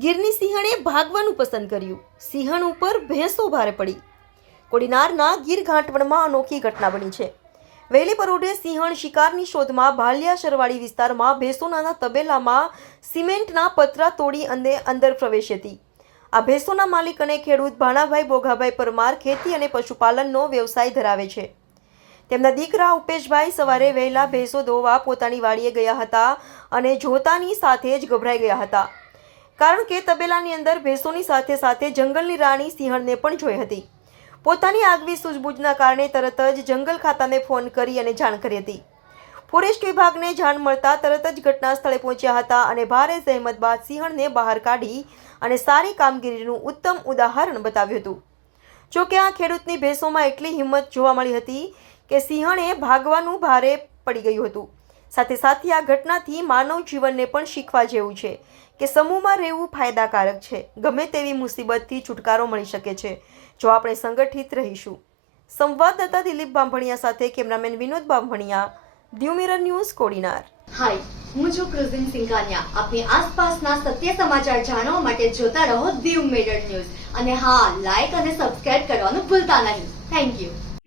ગીરની સિંહણે ભાગવાનું પસંદ કર્યું. સિંહણ ઉપર ભેંસો ભારે પડી. કોડીનારના ગીર ઘાટવણમાં અનોખી ઘટના બની છે. વહેલી પરોઢે સિંહણ શિકારની શોધમાં ભાલિયા શરવાડી વિસ્તારમાં ભેંસોના તબેલામાં સિમેન્ટના પતરા તોડી અને અંદર પ્રવેશી હતી આ ભેંસોના માલિક અને ખેડૂત ભાણાભાઈ બોઘાભાઈ પરમાર ખેતી અને પશુપાલનનો વ્યવસાય ધરાવે છે. તેમના દીકરા ઉપેશભાઈ સવારે વહેલા ભેંસો ધોવા પોતાની વાડીએ ગયા હતા અને જોતાની સાથે જ ગભરાઈ ગયા હતા. કારણ કે તબેલાની અંદર ભેંસોની સાથે સાથે જંગલની રાણી સિંહણને પણ જોઈ હતી. પોતાની આગવી સૂઝબૂઝના કારણે તરત જ જંગલ ખાતાને ફોન કરી અને જાણ કરી હતી. ફોરેસ્ટ વિભાગને જાણ મળતા તરત જ ઘટના સ્થળે પહોંચ્યા હતા અને ભારે સહેમત બાદ સિંહણને બહાર કાઢી અને સારી કામગીરીનું ઉત્તમ ઉદાહરણ બતાવ્યું હતું. જોકે આ ખેડૂતની ભેંસોમાં એટલી હિંમત જોવા મળી હતી કે સિંહણે ભાગવાનું ભારે પડી ગયું હતું. સાથે સાથે આ ઘટનાથી માનવ જીવનને પણ શીખવા જેવું છે કે સમૂહમાં રહેવું ફાયદાકારક છે. ગમે તેવી મુસીબતથી છુટકારો મળી શકે છે. જો આપણે સંગઠિત રહીશું. સંવાદદાતા દિલીપ બાંભણિયા સાથે cameraman Vinod Bambhaniya Diu Mirror News, Kodinar. Hi, હું છું ક્રુઝિન સિંઘાનિયા. આપની આસપાસના સત્ય સમાચાર જાણવા માટે જોતા રહો દીવ મિરર ન્યૂઝ. અને હા લાઈક અને સબસ્ક્રાઇબ કરવાનું ભૂલતા નહીં. Thank you